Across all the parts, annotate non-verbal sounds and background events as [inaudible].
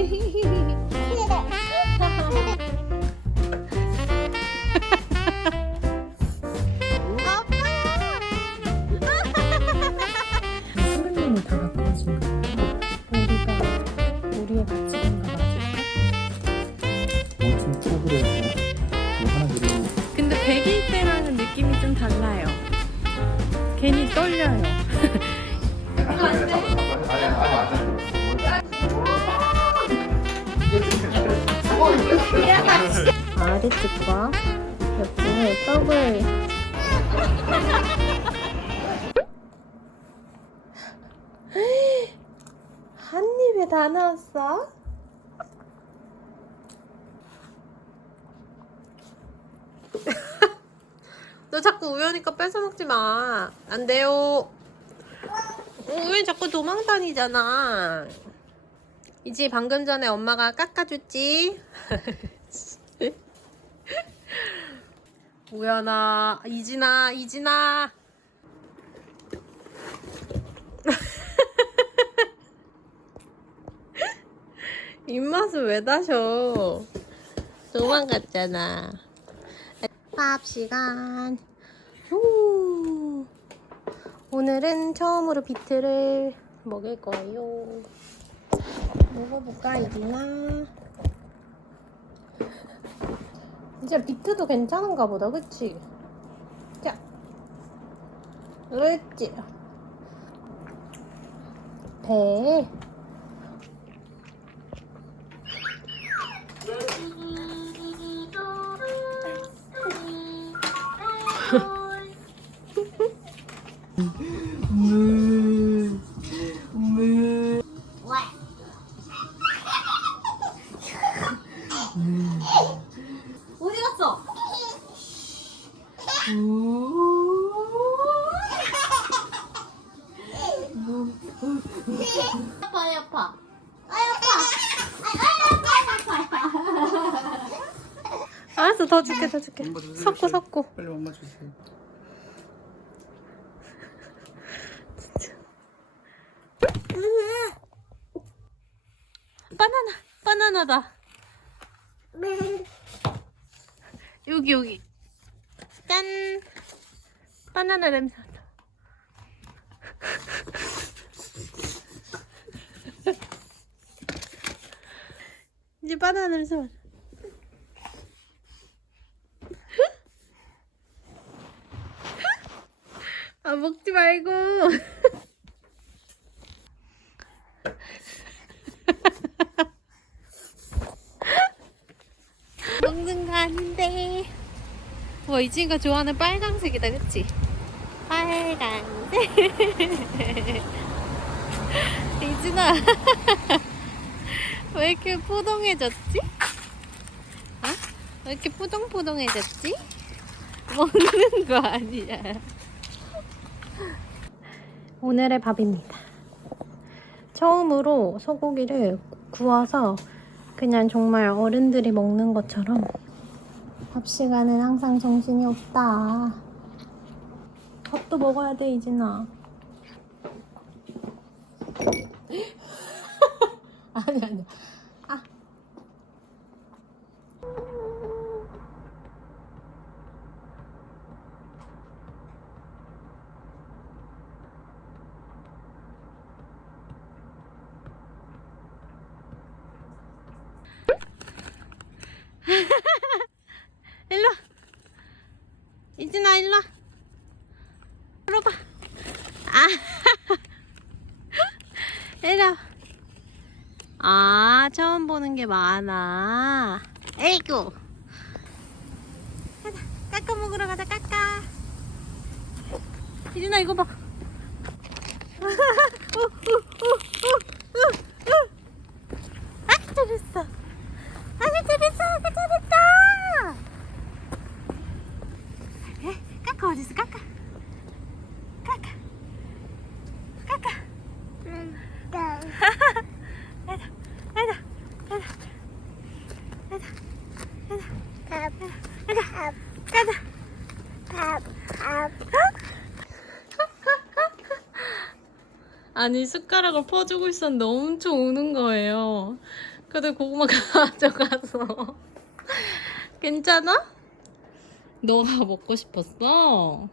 Hehehehe [laughs] 떡을 [laughs] 한 입에 다 넣었어? [laughs] 너 자꾸 우연히까 뺏어 먹지 마. 안 돼요. 어, 왜 자꾸 도망 다니잖아. 이제 방금 전에 엄마가 깎아줬지? [laughs] 우연아, 이진아, 이진아. [laughs] 입맛을 왜 다셔? 도망갔잖아. 밥 시간. 후. 오늘은 처음으로 비트를 먹을 거예요. 먹어볼까 이진아? 이제 비트도 괜찮은가 보다, 그치? 자, 그렇지. 배. [laughs] 어디 갔어? 아파, 아 아파. 알았어, 더 좀 섞고. 섞고. 빨리 엄마 주세요. 바나나, 바나나다. 여기, 여기. 짠. 바나나 냄새 난다. [laughs] 이제 바나나 냄새 맡아. 아, 먹지 말고. [laughs] 먹는 거 아닌데. 와, 이 친구가 좋아하는 빨강색이다, 그치? 빨강색. [laughs] 이진아. [laughs] 왜 이렇게 포동해졌지? 어? 왜 이렇게 포동포동해졌지? 먹는 거 아니야. 오늘의 밥입니다. 처음으로 소고기를 구워서 그냥 정말 어른들이 먹는 것처럼 밥 시간은 항상 정신이 없다. 밥도 먹어야 돼, 이진아. [laughs] 아니, 아니. 아. 일로 와. 이진아 일로 와. 일로 봐. 아. 일로 와. 아 처음 보는 게 많아. 에이구. 가자. 깎아 먹으러 가자 깎아. 이진아 이거 봐. [laughs] 우, 우, 우, 우, 우, 우. 아 잘했어. 아주 잘했어 아주 잘했다. 에? 까까 어디 있어? 까까. 까까. 까까. 아이다. 아이다. 아이다. 아이다. 아이다. 가자. 아니 숟가락을 퍼주고 있었는데 엄청 우는 거예요. 근데 고구마 가져가서 [laughs] 괜찮아? 너가 먹고 싶었어?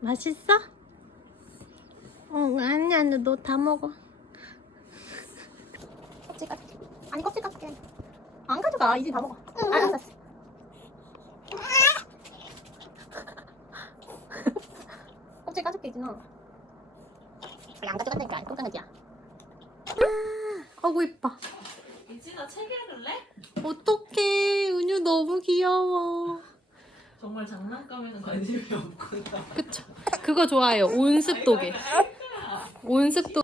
맛있어? 어 아니야 너다 먹어 껍질 깎게 아니 껍질 깎게 안 가져가 이제 다 먹어 알았어 알았어 껍질 까줄게 이진아. 안 가져간다니까. 깜깜하지야. 아이고 이뻐. 이진아 책 읽을래? 어떡해. 은유 너무 귀여워. 정말 장난감에는 관심이 없구나. 그쵸. 그거 좋아요. 온습도계. 온습도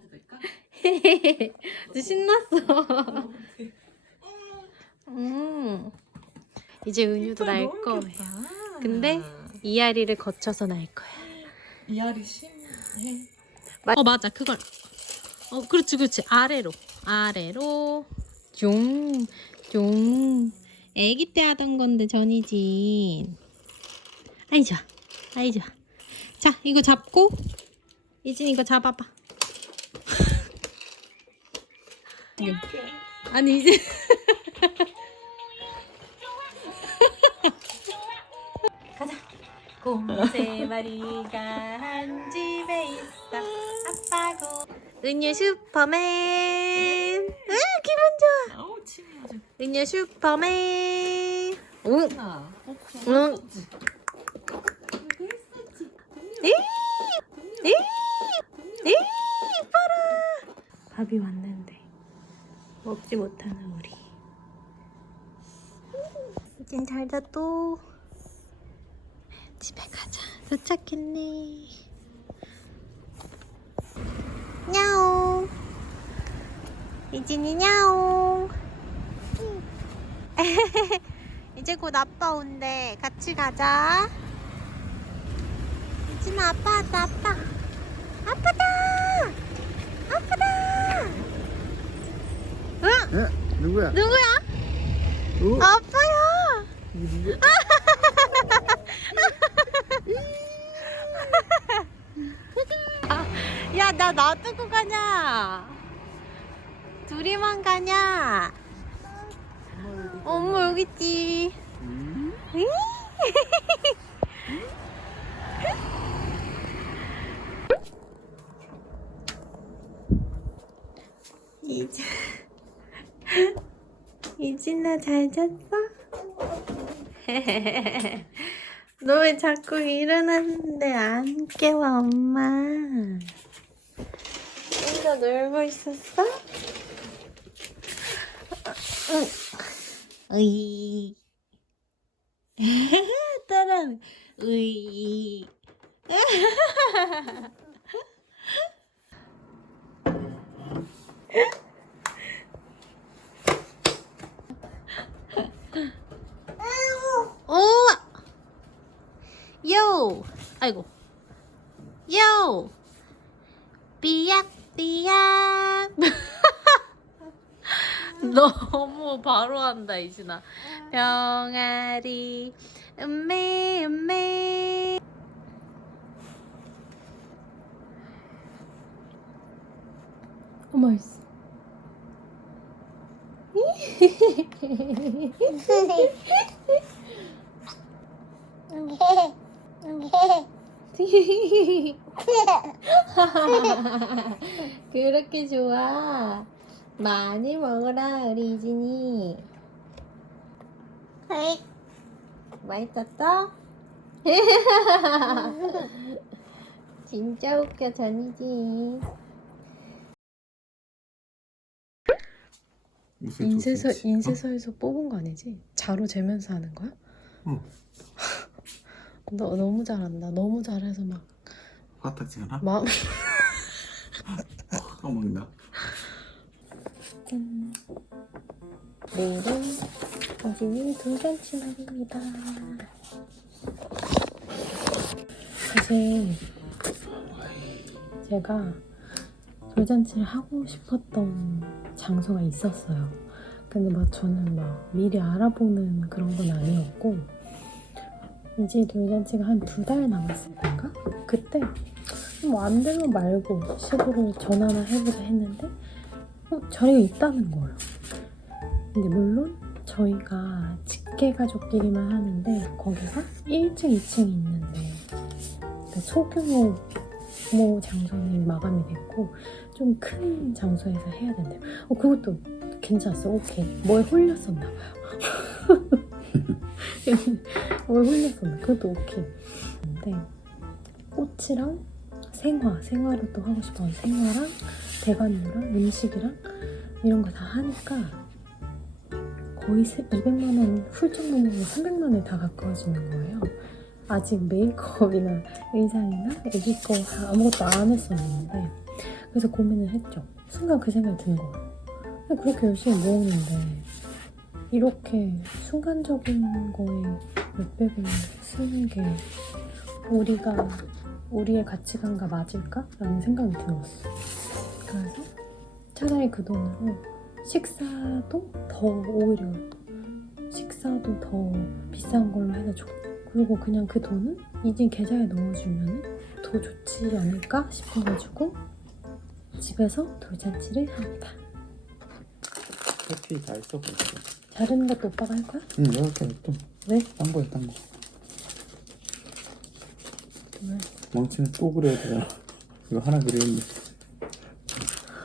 [laughs] 신났어. 음. 이제 은유도 날 거야 근데 이아리를 거쳐서 날 거야 이알이 심해. 어 맞아. 그걸. 어 그렇지 그렇지. 아래로. 아래로. 쫑쫑 애기 때 하던 건데 전이진. 아이 좋아. 아이 좋아. 자 이거 잡고 이진 이거 잡아봐. 아니 이제 [laughs] 곰세 마리가 한 집에 있어 아빠고 은유 슈퍼맨 으 기분 좋아 아우 침이 아주. 은유 슈퍼맨 응 나. 응. 이 이, 이, 이뻐라. 밥이 왔는데 먹지 못하는 우리. 이젠 잘 잤또. 집에 가자. 도착했네. 냐옹. 이진이 냐옹. [laughs] 이제 곧 아빠 온대. 같이 가자. 이진아 아빠 왔다 아빠. 아빠다. 아빠다. 응? 에? 누구야? 누구야? 어? 아빠야. 누구야? [laughs] 야, 나 놔두고 가냐? 둘이만 가냐? 엄마 여기 있지. 음? 이? 이진 이진아 잘 잤어? [laughs] 너 왜 자꾸 일어났는데 안 깨워 엄마? 혼자 놀고 있었어? 응. 으이. [laughs] 따라. 으이. 오! [laughs] 요! 아이고. 요! 삐약 삐약. [laughs] 너무 바로 한다, 이진아. 병아리, 음메, 음메. 어머, 있어. [laughs] [laughs] [laughs] 그렇게 좋아. 많이 먹어라, 우리 이진이. 맛있었어? 진짜 웃겨, 전이지. 인쇄서? 인쇄서에서 뽑은 거 아니지? 자로 재면서 하는 거야? 응. 너 너무 잘한다. 너무 잘해서 막, 어? 화딱지 않아? 막. 화가 막 나. 음. 내일은 이진이 돌잔치 날입니다. 사실 제가 돌잔치를 하고 싶었던 장소가 있었어요. 근데 막 저는 막 미리 알아보는 그런 건 아니었고 이제 돌잔치가 한 두 달 남았을 때인가? 그때 뭐 안 되면 말고 식으로 전화나 해보자 했는데 어, 자리가 있다는 거예요. 근데 물론 저희가 직계 가족끼리만 하는데 거기가 1층, 2층이 있는데 그 소규모 모 장소는 마감이 됐고 좀 큰 장소에서 해야 된대요. 어 그것도 괜찮았어. 오케이. 뭐에 홀렸었나 봐요. [laughs] [laughs] 뭐에 홀렸었나? 그것도 오케이. 근데 꽃이랑 생화, 생화를 또 하고 싶어서 생화랑 대관료랑 음식이랑 이런 거 다 하니까 거의 200만 원 훌쩍 넘는 거 300만 원에 다 가까워지는 거예요. 아직 메이크업이나 의상이나 애기 거 아무것도 안 했었는데 그래서 고민을 했죠. 순간 그 생각이 든 거예요. 그렇게 열심히 모았는데 이렇게 순간적인 거에 몇백을 쓰는 게 우리가 우리의 가치관과 맞을까? 라는 생각이 들었어. 그래서 차라리 그 돈으로 식사도 더 오히려 식사도 더 비싼 걸로 해서 좋고 그리고 그냥 그 돈은 이진 계좌에 넣어주면 더 좋지 않을까 싶어가지고 집에서 돌잔치를 합니다. 커피 다 있어 벌써. 다른 것도 오빠가 할 거야? 응 이렇게 또. 왜? 딴 거야 딴 거. 왜? 멍치는 또 그려야 되잖아. 이거 하나 그리는데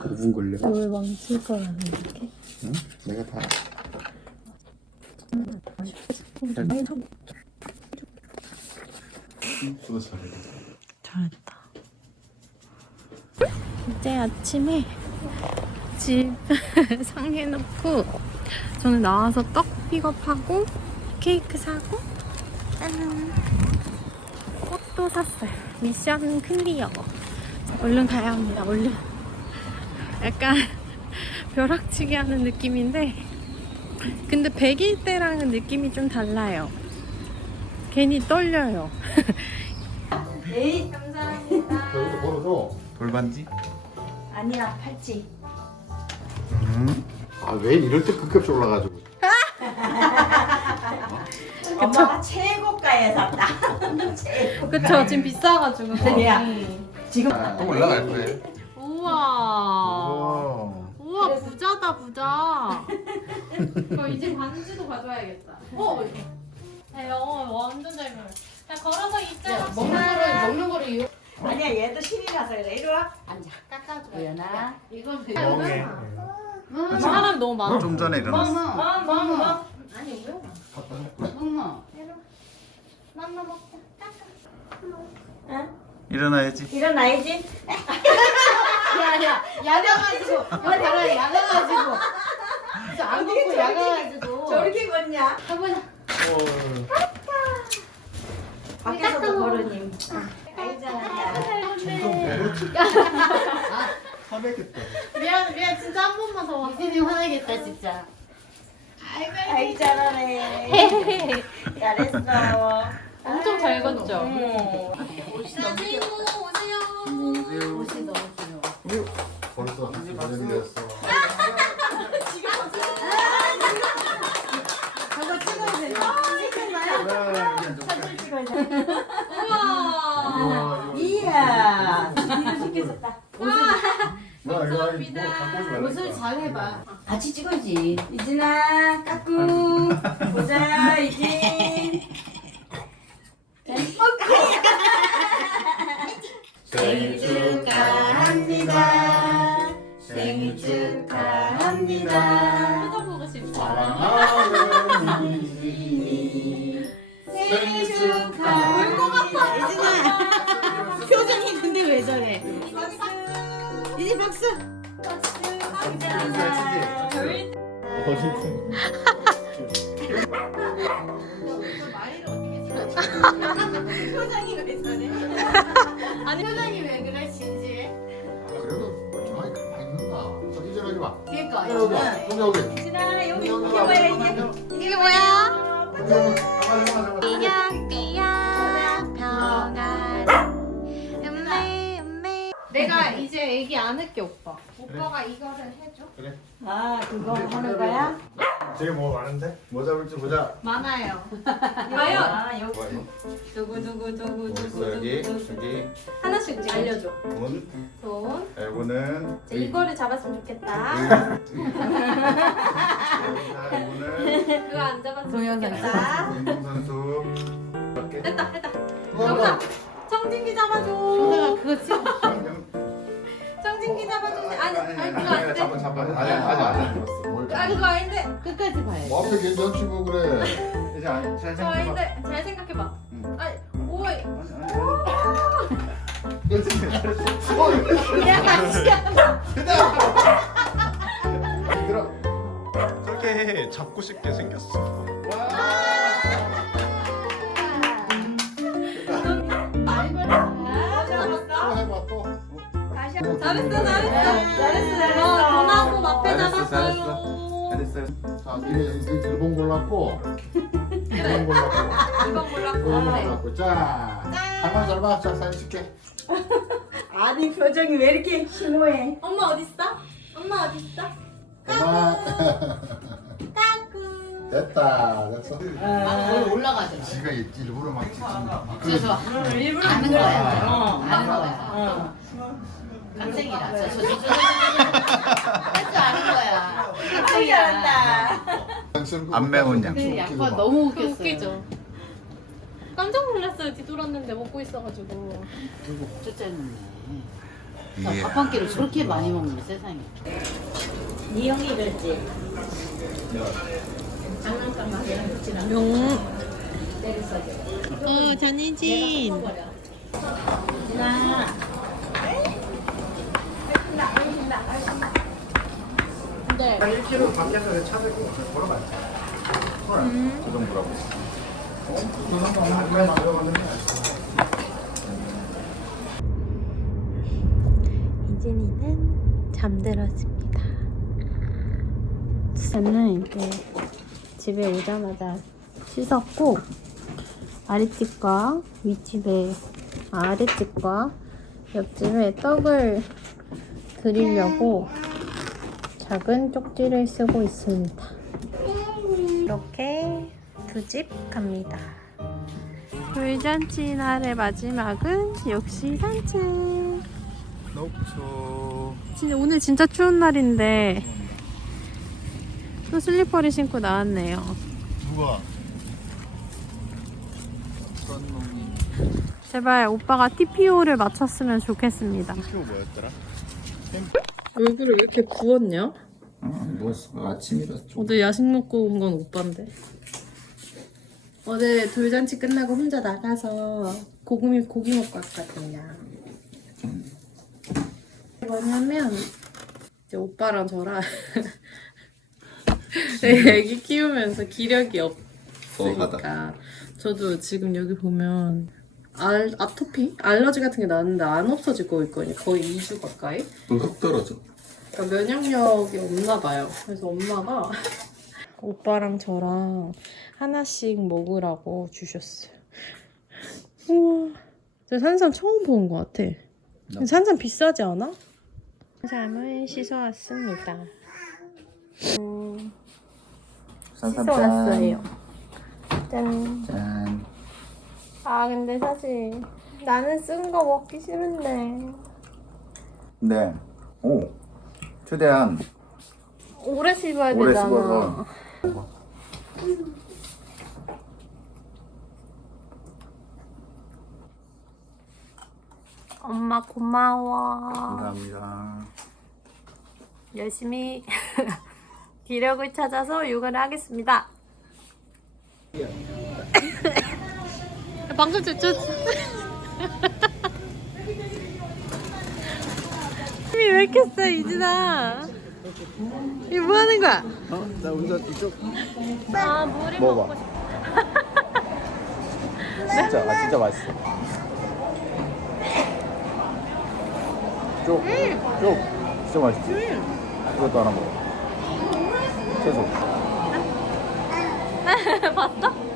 5분 걸려. 뭘 망칠 거라는 게? 응? 내가 다. 수고 잘해. 잘했다. 이제 아침에 집 [laughs] 상해놓고 저는 나와서 떡 픽업하고 케이크 사고 짠 꽃도 샀어요. 미션 클리어. 얼른 가야 합니다. 얼른. 약간 [laughs] 벼락치기 하는 느낌인데 근데 100일 때랑은 느낌이 좀 달라요. 괜히 떨려요. [laughs] 네, 감사합니다. 여기도 걸어줘. 돌반지? 아니야, 팔찌. 응. 아왜 이럴 때 급격히 올라가지고. [laughs] 엄마가 최고가에 샀다. [laughs] 최고. 그쵸 지금 비싸가지고 야, 지금 또 올라갈 거예요. 우와 오. 우와 부자다 부자 [laughs] 저 이제 반지도 가져와야겠다 어 야, 영어 완전 잘야 걸어서 입자 먹는 거를 먹는 거를 이용 아니야, 얘도 신이라서 그래. 이리 와. 앉아 깎아줘. 연아 이건 멍해. 사람 너무 많아 좀 전에 일어났어. 멍멍 멍멍 아니 왜? 멍멍 맘마 먹자 응? 일어나야지. 일어나야지. 야야 야가가지고 말 달아 야가가지고 안 먹고 야가가지고 저렇게 걷냐? 해보자. 밖에서도 걸으님. 알잖아. 화내겠다. 미안 미안 진짜 한 번만 더 와. 이진이 화나겠다 진짜. 아이, 잘하네. 잘했어. 엄청 잘 걷죠? 응. 옷이 너무 귀여워. 벌써 한 시간이 됐어. 저거 찍어야 돼. 찍었나요? 우와 이야. 이거 시켰었다. 옷을 잘 해봐. 같이 찍어야지. 이진아, 까꿍. 보자, 이진. [laughs] 생일 축하합니다. 생일 축하합니다. 박수. 감사합니다. 표정이 왜 저래? 아니 표정이 왜 그래 진지해? 그래도 멀쩡하게 가만히 있는다. 저기 저러지 마. 그러니까 여기 여기 여기. 이진아, 여기 이겨봐야 이제. 이게 뭐야? 안 할게 오빠. 오빠가 이거를 해줘. 아 그거 하는 거야? 되게 뭐 많은데? 뭐 잡을지 보자. 많아요. [laughs] 과연? 아 여기 뭐야 이거? 두구 뭐 두구 있어 여기 두구 여기 하나씩 이제 알려줘. 돈. 돈. 이거는 이제 이거를 잡았으면 좋겠다. 이거는 그거 안 잡았으면 좋겠다. 운동 선수. 됐다 했다. 어, 청진기 잡아줘. 그거 찍어 청진기 잡아줘. 아니 아니 그거 안 돼. 잡아 잡아. 아니 아직 안. 뭘아 그거 아닌데. 끝까지 봐야지 뭐 앞에 괜찮지 뭐 그래. 이제 안- 잘 그거 생각해봐. 아닌데. 잘 생각해봐. 응. 아니 오이. 야, 들어. 저렇게 잡고 싶게 생겼어. 또 잘했어 잘했어. 잘했어 잘했어. 전하고 앞에 잘했어, 잡았어요. 잘했어. 자, 니네 이제 1번 골랐고 2번 골랐고 이건 몰랐고. 5번 골랐고 자, 한번 잘 봐. 자, 사진 찍게. [laughs] 아니 표정이 왜 이렇게 심오해 엄마 어디 있어? 엄마? 엄마. [laughs] 까꿍. 됐다. 됐어. 거기 올라가잖아. 지가 일부러 막 찍지. 그래서 일부러 아는 거야. 어 아는 거야. 깜짝이라. 저, 저, 저, 저, 저, 저, 할줄 아는 거야. 깜짝이 잘한다 안 매운 양. 그 양파 너무 웃겼어요. 웃기죠. 깜짝 놀랐어요. 뒤돌았는데 먹고 있어가지고. 쫓아냈네. 예. 밥한 끼를 저렇게 많이 먹는 세상에. 네 형이 그랬지 용. 어, 전희진. 나 네. 한 1kg 밖에서 차 들고 걸어가요. 저 정도라고. 이진이는 잠들었습니다. 저는 이제 집에 오자마자 씻었고 아랫집과 윗집에 아, 아랫집과 옆집에 떡을 드리려고 작은 쪽지를 쓰고 있습니다. 이렇게 두 집 갑니다. 돌잔치 날의 마지막은 역시 산책. 녹초. 진짜 오늘 진짜 추운 날인데 또 슬리퍼를 신고 나왔네요. 누가? 제발 오빠가 TPO를 맞췄으면 좋겠습니다. 표 뭐였더라? 얼굴을 왜 이렇게 부었냐? 아, 뭐 아침이라 좀. 어제 야식 먹고 온 건 오빠인데. 어제 돌잔치 끝나고 혼자 나가서 고기, 고기 먹고 왔거든요. 뭐냐면 이제 오빠랑 저랑 [laughs] 애기 키우면서 기력이 없으니까 저도 지금 여기 보면 알, 아토피? 알러지 같은 게 나는데 안 없어지고 있거든요. 거의 2주 가까이. 훅 떨어져. 그러니까 면역력이 없나 봐요. 그래서 엄마가 [laughs] 오빠랑 저랑 하나씩 먹으라고 주셨어요. 우와. 저 산삼 처음 본 것 같아. 나도. 산삼 비싸지 않아? 산삼을 씻어왔습니다. 음, 씻어왔어요. 짠. 짠. 아 근데 사실 나는 쓴 거 먹기 싫은데 네. 오. 최대한 오래 씹어야 오래 되잖아. 씹어서. 엄마 고마워. 감사합니다. 열심히 [laughs] 기력을 찾아서 육아를 하겠습니다. 방금 저, 저 힘이 [laughs] 왜 이렇게 세 이진아 이거 뭐 하는 거야? 어? 나 운전 이쪽. 아 물이 먹어봐. 먹고 싶어 [laughs] 진짜 아 진짜 맛있어. 쪽. 쪽. 진짜 맛있지. 이것도 하나 먹어. 채소. [laughs] 봤어?